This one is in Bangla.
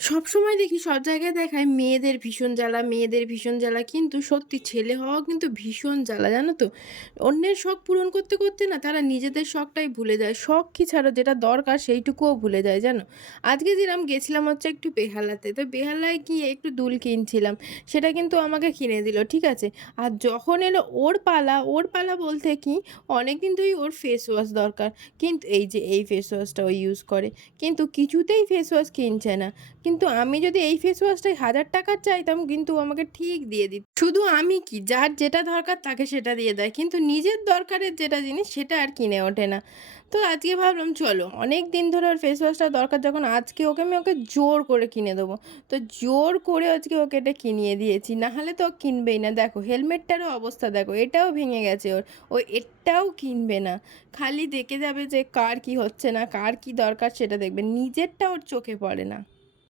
সবসময় দেখি সব জায়গায় দেখায় মেয়েদের ভীষণ জ্বালা, মেয়েদের ভীষণ জ্বালা। কিন্তু সত্যি ছেলে হওয়াও কিন্তু ভীষণ জ্বালা, জানো তো? অন্যের শখ পূরণ করতে, করতে না তারা নিজেদের শখটাই ভুলে যায়। শখ কি ছাড়ো যেটা দরকার সেইটুকুও ভুলে যায়, জানো? আজকে যেরকম গেছিলাম হচ্ছে একটু বেহালাতে। তো বেহালায় গিয়ে একটু দুল কিনছিলাম। সেটা কিন্তু আমাকে কিনে দিল, ঠিক আছে? আর যখন এলো ওর পালা বলতে কি অনেকদিন ধরেই ওর ফেস ওয়াশ দরকার। কিন্তু এই যে এই ফেস ওয়াশটা ও ইউজ করে। কিন্তু কিছুতেই ফেস ওয়াশ কিনছে না। কিন্তু আমি যদি এই ফেস ওয়াশটাই ৳১,০০০ র চাইতাম কিন্তু ও আমাকে ঠিক দিয়ে দিত। শুধু আমি কি যার যেটা দরকার তাকে সেটা দিয়ে দেয়। কিন্তু নিজের দরকারের যেটা জিনিস সেটা আর কিনে ওঠে না। তো আজকে ভাবলাম চলো অনেক দিন ধরে ওর ফেস ওয়াশটা দরকার যখন আজকে আমি ওকে জোর করে কিনে দেবো। তো জোর করে আজকে ওকে এটা কিনিয়ে দিয়েছি। না হলে তো ও কিনবেই না। দেখো হেলমেটটারও অবস্থা দেখো, এটাও ভেঙে গেছে ওর। ও এটাও কিনবে না। খালি দেখে যাবে যে কার কি হচ্ছে না, কার কি দরকার সেটা দেখবে। নিজেরটা ওর চোখে পড়ে না।